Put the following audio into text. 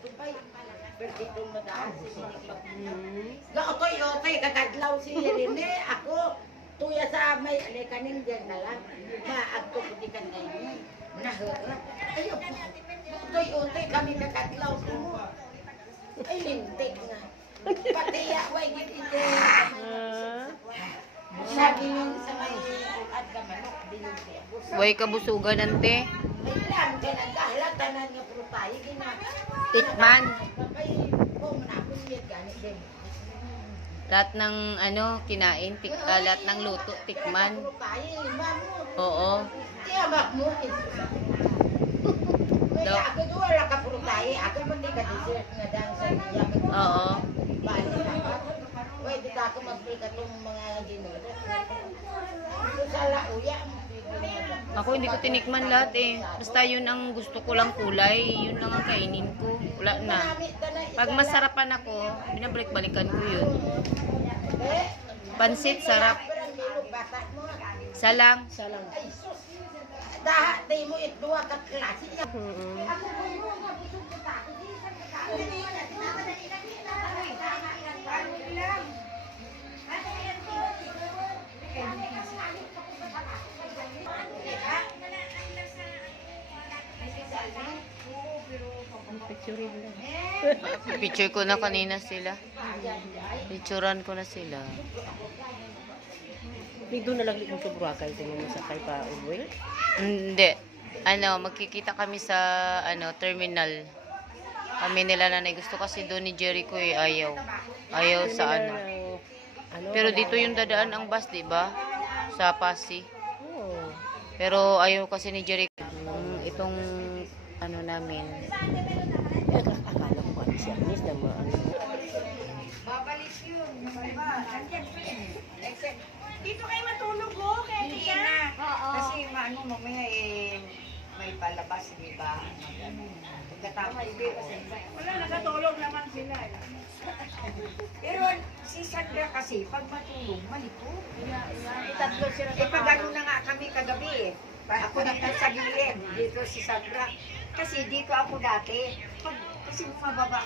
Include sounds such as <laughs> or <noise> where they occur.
tupay. Perdito mo daan. Hmm. Ga otoy kakadlaw si Rene ako tuya sa may ale kaning diyan na lang. Maagto ko di kan ngayon. Nahara. Ayo. Otoy otoy kami kakadlaw ko. Ay lintik na. Pati ya way gid ite. Ah. Sabi nung sa may at manok ako. Way kabusugan ante. Ay lang din ang kahalatanan nga puro gina. Tikman. Na niya. Lahat ng ano, kinain, tik, ah, lahat ng luto, tikman. Oo. Tiyamak mo. <laughs> Daw. ako doon wala ka puro tayo. Ako man di ka dessert nga dang sa. Oo. Di ka ako magpika tong mga ginuro. Ako hindi ko tinikman lahat eh. Basta yun ang gusto ko lang kulay. Yun lang ang kainin ko. Wala na. Pag masarapan ako, binabalik-balikan ko yun. Pansit, sarap. Salang. Dahat tayo mo it dua ka klase. Picture lang. Picture ko na kanina sila. Picturean ko na sila. Doon na lang subrakay sa mga sakay pa uwi. Hindi. Ano, magkikita kami sa ano terminal. Kami nila nanay. Gusto kasi doon ni Jericho eh. Ayaw. Ayaw sa ano. Ano? Pero dito yung dadaan ang bus, di ba? Sa Pasig. Oo. Pero ayaw kasi ni Jericho. Mm, itong ano namin. Eh, akala ko ano siya. Miss na mo. Ano. Babalik yun. Dito kayo matulog ko, kaya Hindi tiya. na. Kasi maano mamaya eh may palabas di ba? Pagkatapos Wala, nakatulog naman sila. eh. <laughs> Pero si Sandra kasi pag matulog malikot. Tatlo sila Eh pag ano na nga kami kagabi eh. Ako na sa gilid dito si Sandra. Kasi dito ako dati. Pag, kasi bumababa